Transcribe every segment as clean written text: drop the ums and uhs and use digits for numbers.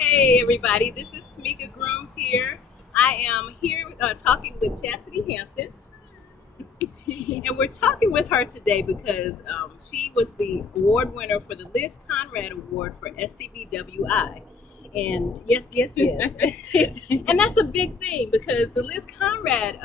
Hey everybody, this is Tamika Grooms here. I am here talking with Chasity Hampton, and we're talking with her today because she was the award winner for the Liz Conrad Award for SCBWI. And yes. And that's a big thing because the Liz Conrad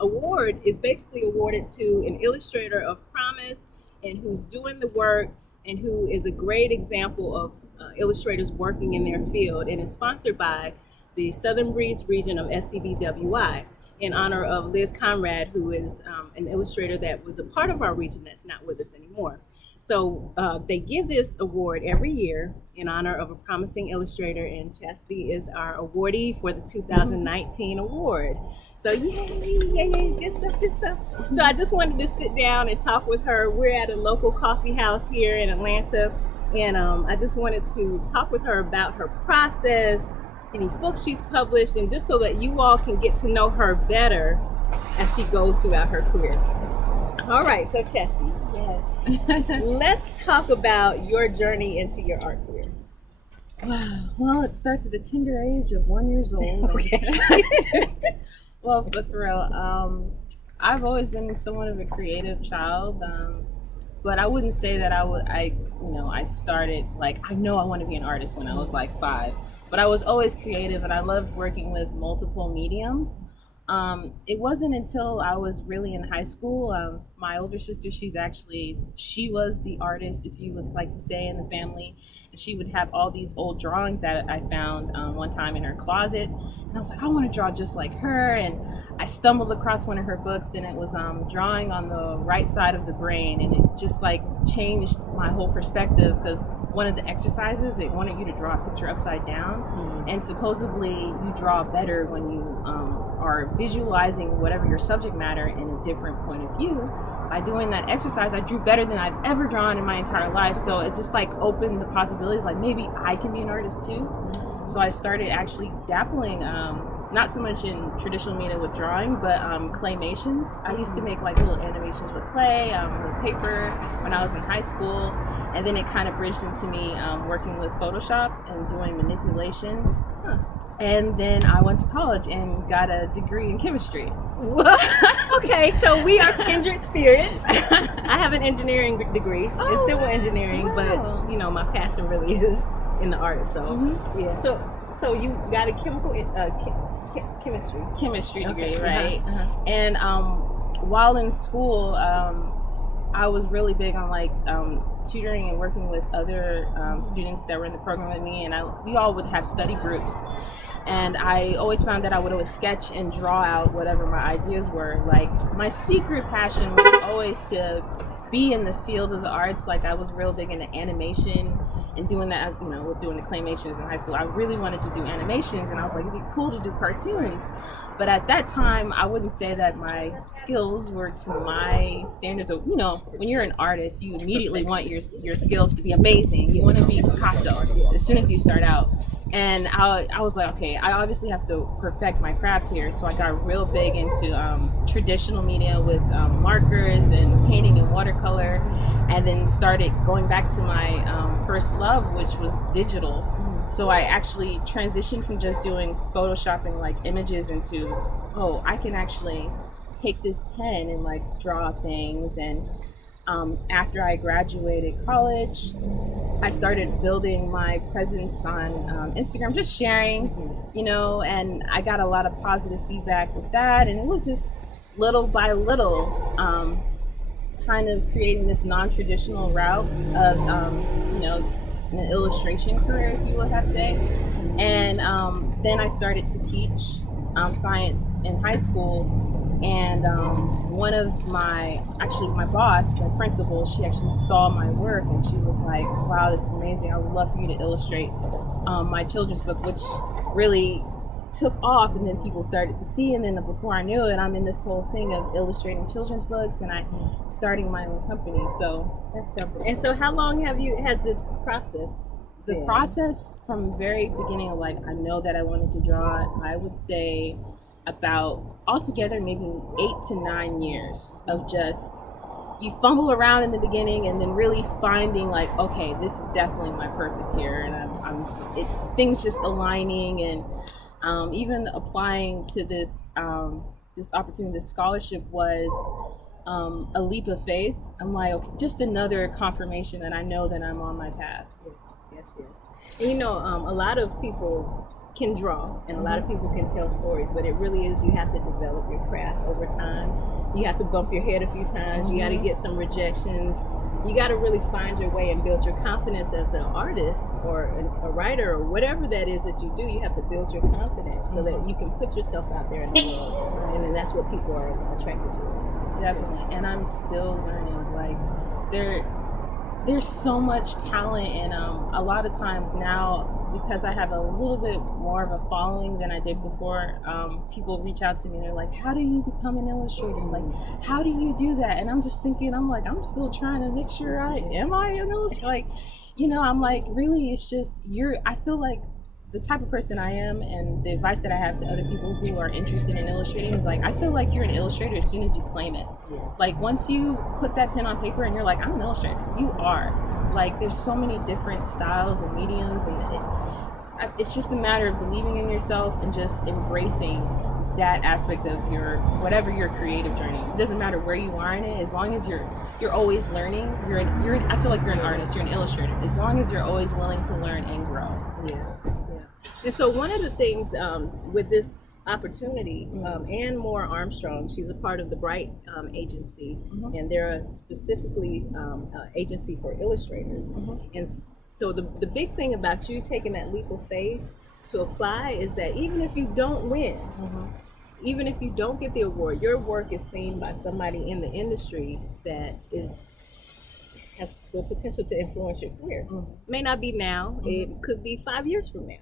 Award is basically awarded to an illustrator of promise and who's doing the work and who is a great example of illustrators working in their field, and is sponsored by the Southern Breeze Region of SCBWI in honor of Liz Conrad, who is an illustrator that was a part of our region that's not with us anymore. So they give this award every year in honor of a promising illustrator, and Chasity is our awardee for the 2019 award. So yay, good stuff. So I just wanted to sit down and talk with her. We're at a local coffee house here in Atlanta, and I just wanted to talk with her about her process, any books she's published, and just so that you all can get to know her better as she goes throughout her career. All right, so Chasity. Yes. Let's talk about your journey into your art career. Wow. Well, it starts at the tender age of 1 year old. Okay. Well, but for real, I've always been somewhat of a creative child, but I wouldn't say that I started like, I know I want to be an artist when I was like 5, but I was always creative and I loved working with multiple mediums. It wasn't until I was really in high school, my older sister, she was the artist, if you would like to say, in the family. And she would have all these old drawings that I found one time in her closet. And I was like, I want to draw just like her. And I stumbled across one of her books, and it was drawing on the right side of the brain. And it just like changed my whole perspective, because one of the exercises, it wanted you to draw a picture upside down. Mm-hmm. And supposedly you draw better when you are visualizing whatever your subject matter in a different point of view. By doing that exercise, I drew better than I've ever drawn in my entire life. So it just like opened the possibilities, like maybe I can be an artist too. So I started actually dabbling, not so much in traditional media with drawing, but claymations. I used to make like little animations with clay, with paper when I was in high school. And then it kind of bridged into me working with Photoshop and doing manipulations. And then I went to college and got a degree in chemistry. Okay, so we are kindred spirits. I have an engineering degree in civil engineering, wow. But my passion really is in the arts. So yeah. So you got a chemistry degree, okay. Right? Uh-huh. And while in school, I was really big on like tutoring and working with other students that were in the program with me, and we all would have study groups. And I always found that I would always sketch and draw out whatever my ideas were. Like, my secret passion was always to be in the field of the arts. Like, I was real big into animation and doing that, as with doing the claymations in high school. I really wanted to do animations, and I was like, it'd be cool to do cartoons. But at that time, I wouldn't say that my skills were to my standards of, when you're an artist, you immediately want your skills to be amazing. You want to be Picasso as soon as you start out. And I was like, okay, I obviously have to perfect my craft here. So I got real big into traditional media with markers and painting and watercolor, and then started going back to my first love, which was digital. So I actually transitioned from just doing photoshopping like images into, I can actually take this pen and like draw things. And after I graduated college, I started building my presence on Instagram, just sharing, and I got a lot of positive feedback with that. And it was just little by little, kind of creating this non-traditional route of, an illustration career, if you would have to say. And then I started to teach science in high school. And one of my boss, my principal, she actually saw my work, and she was like, wow, this is amazing. I would love for you to illustrate my children's book, which really took off. And then people started to see, and then before I knew it, I'm in this whole thing of illustrating children's books, and I starting my own company. So that's simple. And so how long has this process? The process from very beginning of like, I know that I wanted to draw, I would say about altogether maybe 8 to 9 years of just you fumble around in the beginning, and then really finding like, okay, this is definitely my purpose here, and things just aligning, and even applying to this opportunity, this scholarship was a leap of faith. I'm like, okay, just another confirmation that I know that I'm on my path. Yes. And you know, a lot of people can draw, and a lot of people can tell stories, but it really is, you have to develop your craft over time. You have to bump your head a few times. You got to get some rejections. You got to really find your way and build your confidence as an artist or a writer or whatever that is that you do. You have to build your confidence so that you can put yourself out there in the world, and then that's what people are attracted to. Definitely. And I'm still learning. Like, there's so much talent, and a lot of times now, because I have a little bit more of a following than I did before, people reach out to me and they're like, how do you become an illustrator? Like, how do you do that? And I'm just thinking, I'm like, I'm still trying to make sure am I an illustrator? Like, you know, I'm like, really, it's just, I feel like the type of person I am, and the advice that I have to other people who are interested in illustrating is like, I feel like you're an illustrator as soon as you claim it. Like, once you put that pen on paper and you're like, I'm an illustrator, you are. Like, there's so many different styles and mediums, and it's just a matter of believing in yourself and just embracing that aspect of your creative journey. It doesn't matter where you are in it, as long as you're always learning. I feel like you're an artist, you're an illustrator, as long as you're always willing to learn and grow. Yeah. And so one of the things with this opportunity, Ann Moore Armstrong, she's a part of the Bright agency, and they're specifically agency for illustrators. And so the big thing about you taking that leap of faith to apply is that even if you don't win, even if you don't get the award, your work is seen by somebody in the industry that has the potential to influence your career. May not be now, it could be 5 years from now.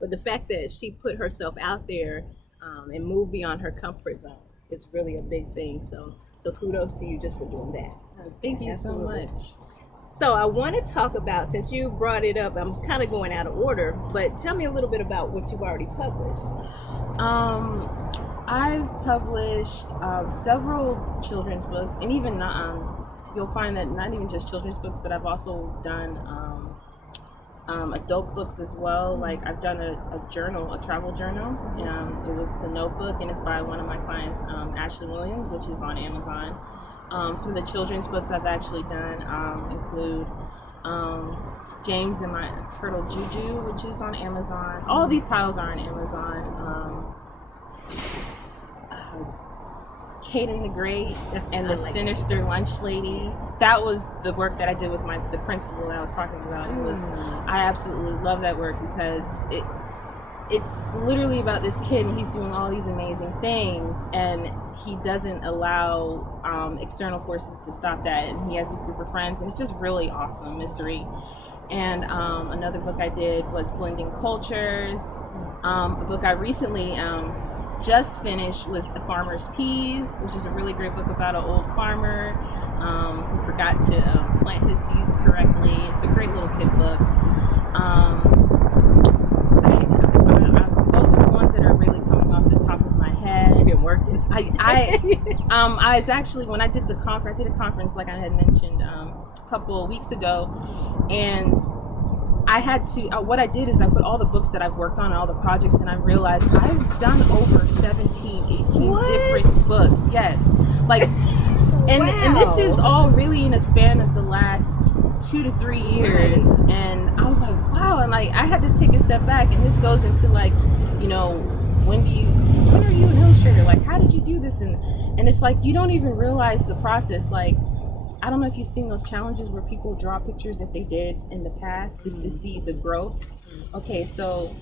But the fact that she put herself out there and moved beyond her comfort zone, it's really a big thing. So kudos to you just for doing that. Thank you so much. So I want to talk about, since you brought it up, I'm kind of going out of order, but tell me a little bit about what you've already published. I've published several children's books, and even you'll find that not even just children's books, but I've also done adult books as well. Like, I've done a journal, a travel journal. It was The Notebook, and it's by one of my clients, Ashley Williams, which is on Amazon. Some of the children's books I've actually done include James and My Turtle Juju, which is on Amazon. All these titles are on Amazon. Kate and the Great and the Sinister Lunch Lady. That was the work that I did with the principal that I was talking about. I absolutely love that work because it's literally about this kid, and he's doing all these amazing things, and he doesn't allow external forces to stop that, and he has this group of friends, and it's just really awesome mystery. And another book I did was Blending Cultures. A book I recently just finished was The Farmer's Peas, which is a really great book about an old farmer who forgot to plant his seeds correctly. It's a great little kid book. Those are the ones that are really coming off the top of my head. You've been working. I was actually, when I did the conference, I did a conference like I had mentioned a couple of weeks ago, and I had to, what I did is I put all the books that I've worked on, all the projects, and I realized I've done over 17, 18 different books. Yes. Like, and this is all really in a span of the last 2 to 3 years. Right. And I was like, wow. And like, I had to take a step back, and this goes into like, you know, when are you an illustrator? Like, how did you do this? And it's like, you don't even realize the process. Like, I don't know if you've seen those challenges where people draw pictures that they did in the past just to see the growth. Okay, so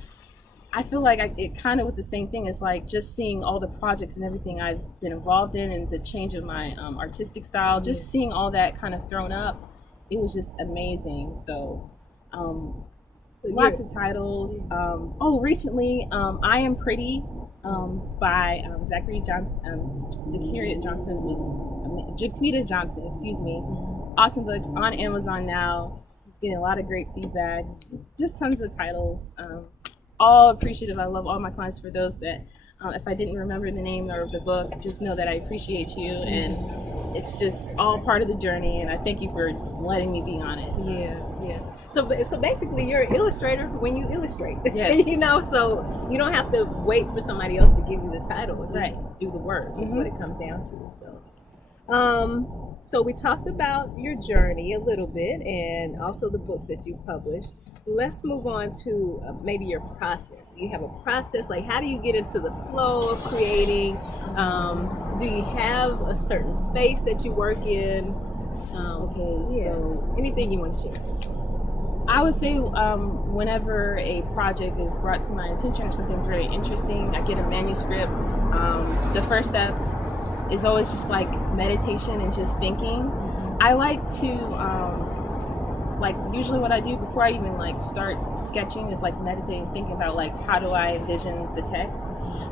I feel like it kind of was the same thing. It's like just seeing all the projects and everything I've been involved in, and the change of my artistic style, just seeing all that kind of thrown up, it was just amazing. So lots of titles. Recently, I Am Pretty by Jaquita Johnson, excuse me. Awesome book on Amazon now. It's getting a lot of great feedback. Just tons of titles. all appreciative. I love all my clients. For those that, if I didn't remember the name or the book, just know that I appreciate you, and it's just all part of the journey, and I thank you for letting me be on it. Yeah. So basically, you're an illustrator when you illustrate. Yes. So you don't have to wait for somebody else to give you the title. Just Right. do the work. Is what it comes down to. So we talked about your journey a little bit, and also the books that you published. Let's move on to maybe your process. Do you have a process? Like, how do you get into the flow of creating? Do you have a certain space that you work in? So anything you want to share? I would say whenever a project is brought to my attention or something's very interesting, I get a manuscript. The first step is always just like meditation and just thinking. I like to usually what I do before I even like start sketching is like meditating, thinking about like how do I envision the text.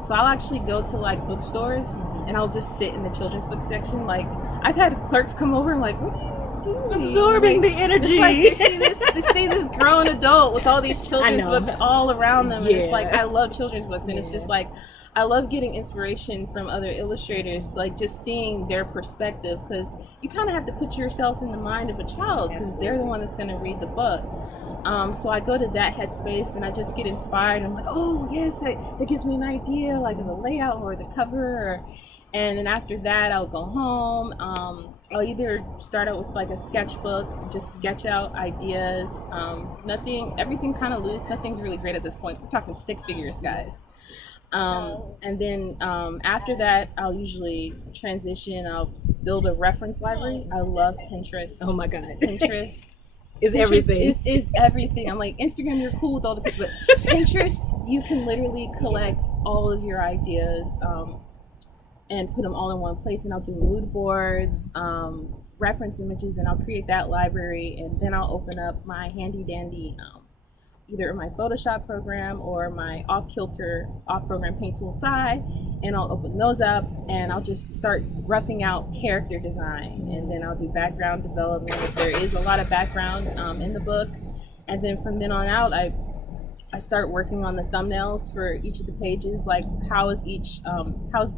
So I'll actually go to like bookstores and I'll just sit in the children's book section. Like I've had clerks come over and like, what are you doing? Absorbing the energy. It's like they see this grown adult with all these children's books all around them, and it's like I love children's books, and it's just like I love getting inspiration from other illustrators, like just seeing their perspective, because you kind of have to put yourself in the mind of a child because they're the one that's going to read the book. So I go to that headspace and I just get inspired, and I'm like, oh yes, that gives me an idea, like of the layout or the cover, and then after that I'll go home. I'll either start out with like a sketchbook, just sketch out ideas. Everything kind of loose. Nothing's really great at this point. We're talking stick figures, guys. And then after that, I'll usually transition. I'll build a reference library. I love Pinterest. Oh my God. Pinterest is everything. Is everything. I'm like, Instagram, you're cool with all the people, but Pinterest, you can literally collect all of your ideas and put them all in one place. And I'll do mood boards, reference images, and I'll create that library. And then I'll open up my handy dandy either my Photoshop program or my off-program paint tool side, and I'll open those up and I'll just start roughing out character design, and then I'll do background development if there is a lot of background in the book, and then from then on out I start working on the thumbnails for each of the pages, like how is the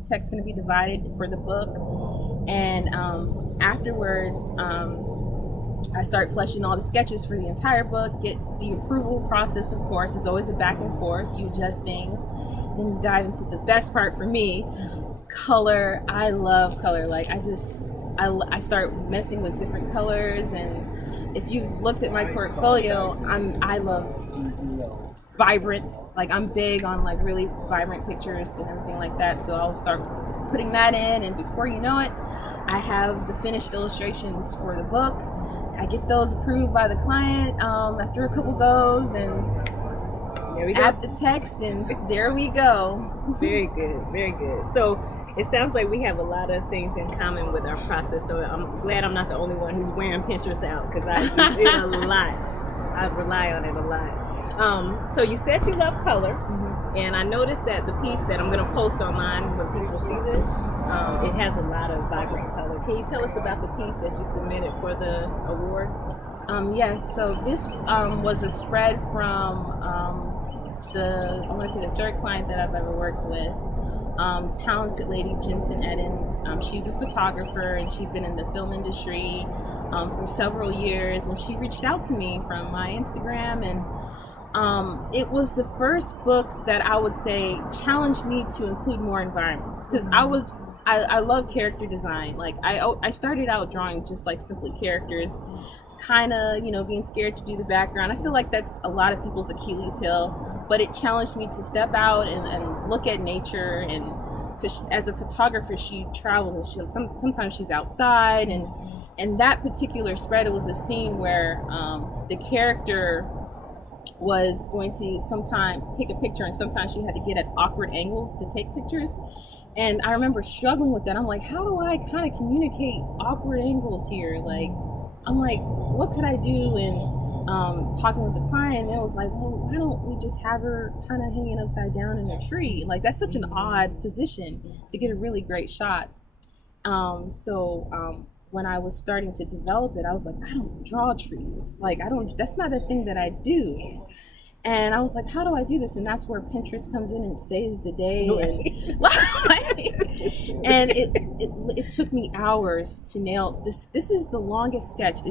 text going to be divided for the book, and afterwards I start fleshing all the sketches for the entire book, get the approval process, of course, is always a back and forth. You adjust things. Then you dive into the best part for me, color. I love color. Like I start messing with different colors. And if you've looked at my portfolio, I love vibrant. Like I'm big on like really vibrant pictures and everything like that. So I'll start putting that in. And before you know it, I have the finished illustrations for the book. I get those approved by the client after a couple goes, and there we go. Add the text, and there we go. Very good, very good. So it sounds like we have a lot of things in common with our process. So I'm glad I'm not the only one who's wearing Pinterest out, because I use it a lot. I rely on it a lot. So you said you love color, and I noticed that the piece that I'm going to post online when people see this, it has a lot of vibrant color. Can you tell us about the piece that you submitted for the award? Yes, so this was a spread from the third client that I've ever worked with, talented lady Jensen Eddins. She's a photographer and she's been in the film industry for several years, and she reached out to me from my Instagram, and it was the first book that I would say challenged me to include more environments, because I love character design. Like I started out drawing just like simply characters, kind of, being scared to do the background. I feel like that's a lot of people's Achilles heel, but it challenged me to step out and look at nature. And cause as a photographer, she travels and sometimes she's outside, and that particular spread, it was a scene where the character was going to sometimes take a picture, and sometimes she had to get at awkward angles to take pictures. And I remember struggling with that. I'm like, how do I kind of communicate awkward angles here? Like, I'm like, what could I do? And talking with the client, and it was like, well, why don't we just have her kind of hanging upside down in a tree? Like, that's such an odd position to get a really great shot. So when I was starting to develop it, I was like, I don't draw trees. Like, that's not a thing that I do. And I was like, how do I do this? And that's where Pinterest comes in and saves the day. And it took me hours to nail this. This is the longest sketch.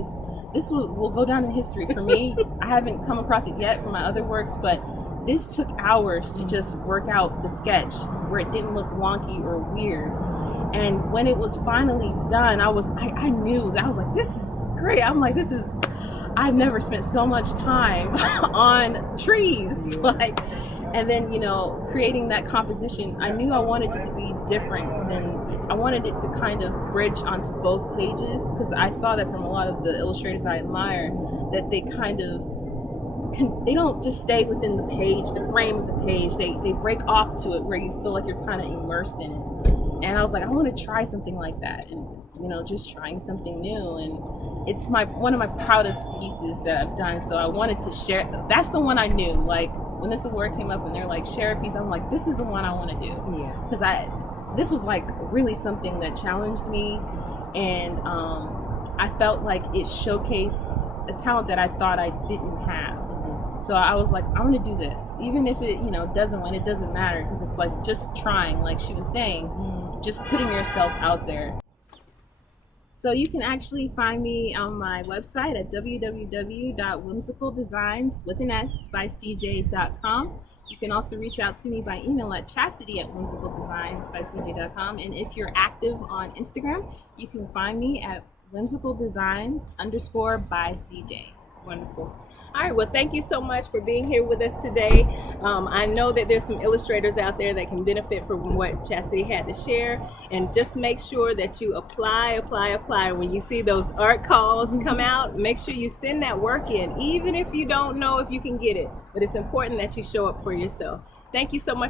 This will go down in history for me. I haven't come across it yet for my other works, but this took hours to just work out the sketch where it didn't look wonky or weird. And when it was finally done, I knew that I was like, this is great. I'm like, I've never spent so much time on trees. And then, creating that composition, I knew I wanted it to be different I wanted it to kind of bridge onto both pages, because I saw that from a lot of the illustrators I admire, that they they don't just stay within the page, the frame of the page. They break off to it where you feel like you're kind of immersed in it. And I was like, I want to try something like that, and just trying something new. And it's one of my proudest pieces that I've done. So I wanted to share. That's the one I knew. Like when this award came up and they're like, share a piece, I'm like, this is the one I want to do. Yeah. Because this was like really something that challenged me, and I felt like it showcased a talent that I thought I didn't have. So I was like, I want to do this, even if it doesn't win. It doesn't matter, because it's like just trying, like she was saying, just putting yourself out there. So you can actually find me on my website at www.whimsicaldesigns.com. You can also reach out to me by email at chasity@whimsicaldesigns.com. And if you're active on Instagram, you can find me at whimsicaldesigns_by-CJ. Wonderful. All right, well, thank you so much for being here with us today. I know that there's some illustrators out there that can benefit from what Chasity had to share, and just make sure that you apply. When you see those art calls come out, make sure you send that work in, even if you don't know if you can get it, but it's important that you show up for yourself. Thank you so much